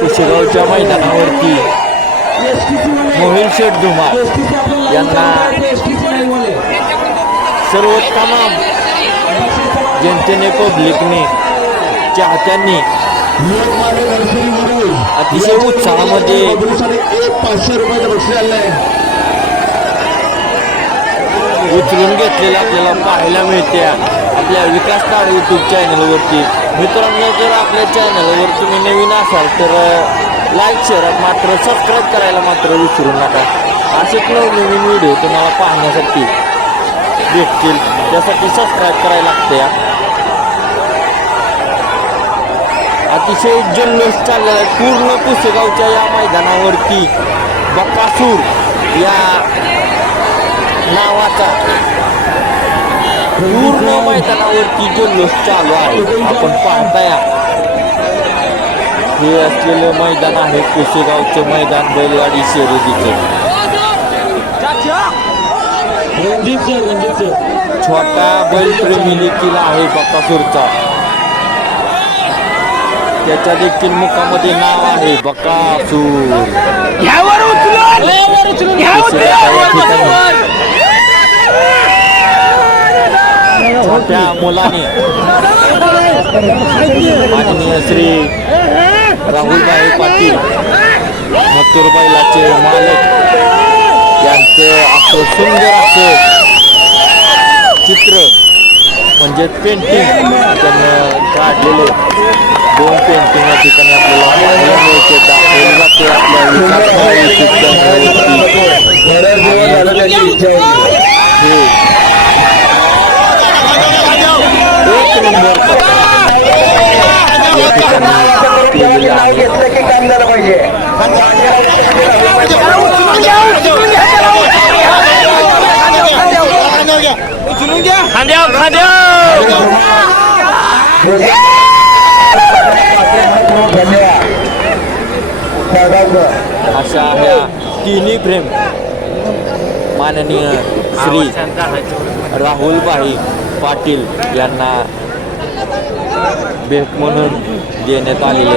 पुशेगावच्या मैदानावरती मोहिल शेठ धुमा यांना सर्व तमाम जनतेने पब्लिकने चाहत्यांनी अतिशय उत्साहामध्ये उचलून घेतलेला आपल्याला पाहायला मिळते आपल्या विकास ताड यूट्यूब चॅनलवरती मित्रांनो जर आपल्या चॅनलवर तुम्ही नवीन असाल तर लाईक शेअर मात्र सबस्क्राईब करायला मात्र विसरू नका असेच नवनवीन व्हिडिओ तुम्हाला पाहण्यासाठी भेटतील त्यासाठी सबस्क्राईब करायला लागते या अतिशय जल्लोष चाललेला आहे पूर्ण पुसेगावच्या या मैदानावरती बकासूर या नावाचा पूर्ण मैदानावरती जल्लोष चालू आहे आपण पाहताया हे असलेलं मैदान आहे कुसेगावचं मैदान बैलगाडी शर्यतीचं छोटा बैलप्रेमी देखील आहे बकासूरचा त्याच्या देखील मुखामध्ये नाव आहे बकासूर हो. छोट्या मुलाने माननीय श्री राहुलबाई पाटील मत्तूरबाई लाचे मालक यांचं असं सुंदर असं चित्र म्हणजे पेंटिंग त्यांनी काढलेले दोन पेंटिंग या ठिकाणी आपल्याला मिळते जाते आपल्या विकास हे अशा ह्या तिन्ही प्रेम माननीय श्री राहुल भाई पाटील यांना भेट म्हणून देण्यात आलेलं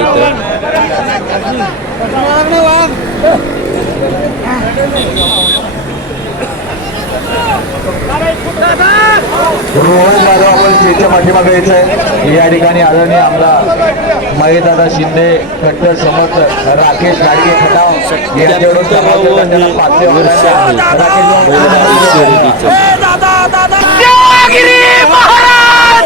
इथं पाठीमागे यायचं आहे या ठिकाणी आदरणीय आमदार महेशदादा शिंदे खट्ट समर्थ राकेश गाडगे खटाव यांच्याकडून राकेश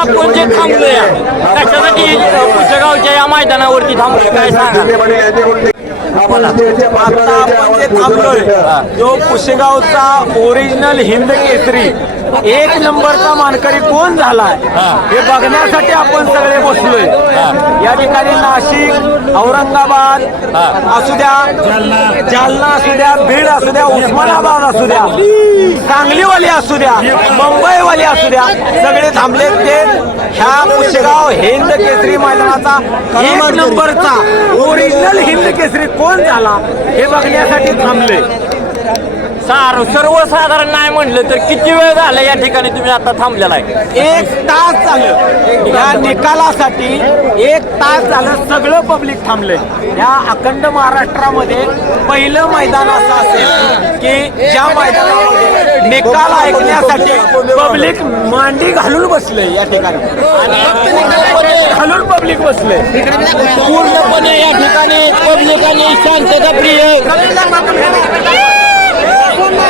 आपण जे थांबलोय त्याच्यासाठी पुस्तगावच्या या मैदानावरती थांबलोय काय सांगा आपण थांबलोय जो पुसेगावचा ओरिजिनल हिंद केसरी एक नंबरचा मानकरी कोण झालाय हे बघण्यासाठी आपण सगळे बसलोय या ठिकाणी नाशिक औरंगाबाद असू द्या जालना असू द्या बीड असू द्या उस्मानाबाद असू द्या सांगलीवाली असू द्या मुंबईवाली असू द्या सगळे थांबले ते ह्या पुशेगाव हिंद केसरी मैदानाचा एक नंबरचा ओरिजिनल हिंद केसरी कोण झाला हे बघण्यासाठी थांबले सार सर्वसाधारण नाही म्हणलं तर किती वेळ झाला या ठिकाणी तुम्ही आता थांबलेला आहे एक तास झालं या निकालासाठी एक तास झालं सगळं पब्लिक थांबलंय या अखंड महाराष्ट्रामध्ये पहिलं मैदान असं असेल की ज्या मैदानामध्ये निकाल ऐकण्यासाठी पब्लिक मांडी घालून बसले या ठिकाणी घालून पब्लिक बसले पूर्णपणे या ठिकाणी पब्लिकाने शांतता प्रिय one more.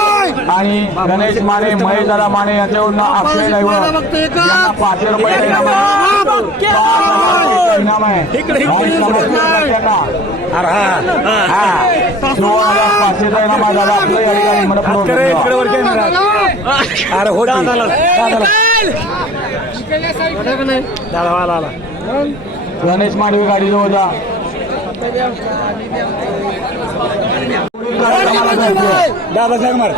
आणि गणेश माने महेश दादा माने यांच्याकडून अक्षय ड्रायव्हर पाचशे रुपये इनाम आहे पाचशे अरे हो गणेश मांडवी गाडी जो दादा मार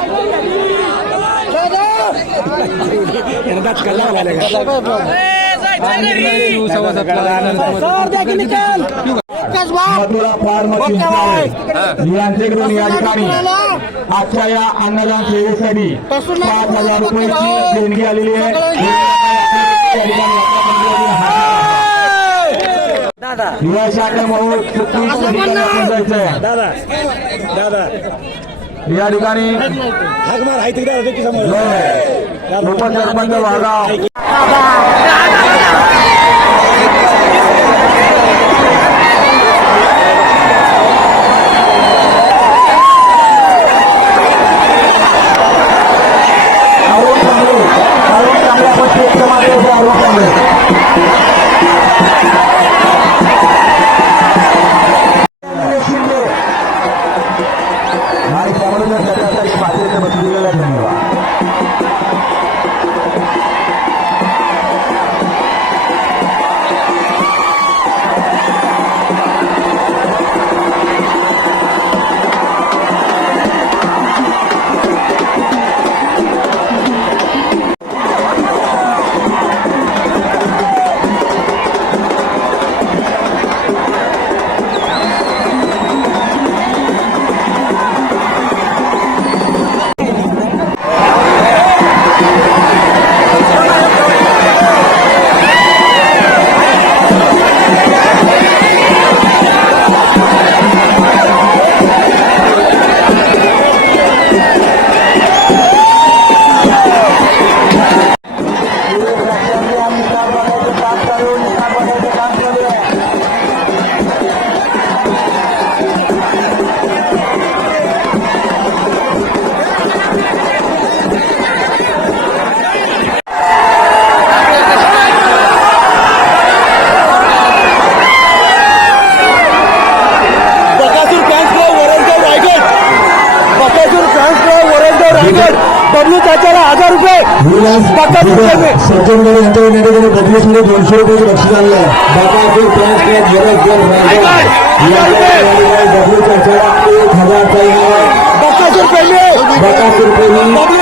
या ठिकाणी आजच्या या अन्नदान सेवेसाठी पाच हजार रुपयाची देणगी आलेली आहे दादा युवा शाखा म्हणून दादा दादा या ठिकाणी लोकांच्या वागाव सज्जन गढ़ अंतर नगर बत्तीस में दोन सौ रुपये की बख्शी डाल है बाबा के पाँच पाँच ग्यारह ग्यारह बबलू चाचा एक हजार बतास रुपये में बबलू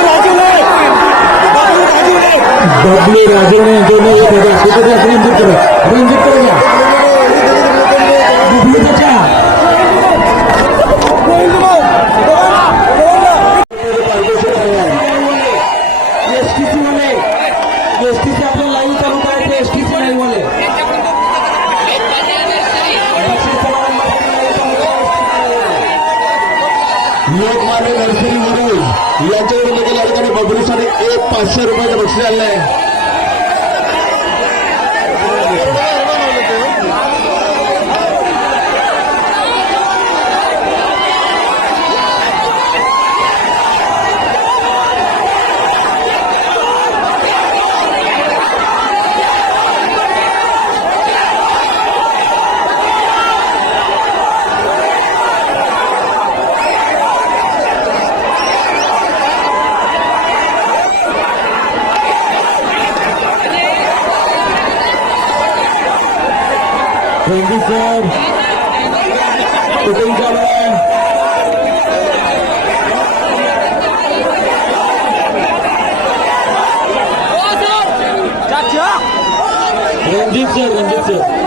राजू ने दोनों एक हजार पाचशे रुपयाच्या बक्षीस आणलंय Thank you, sir. Thank you, sir. Ranjit sir, Ranjit sir.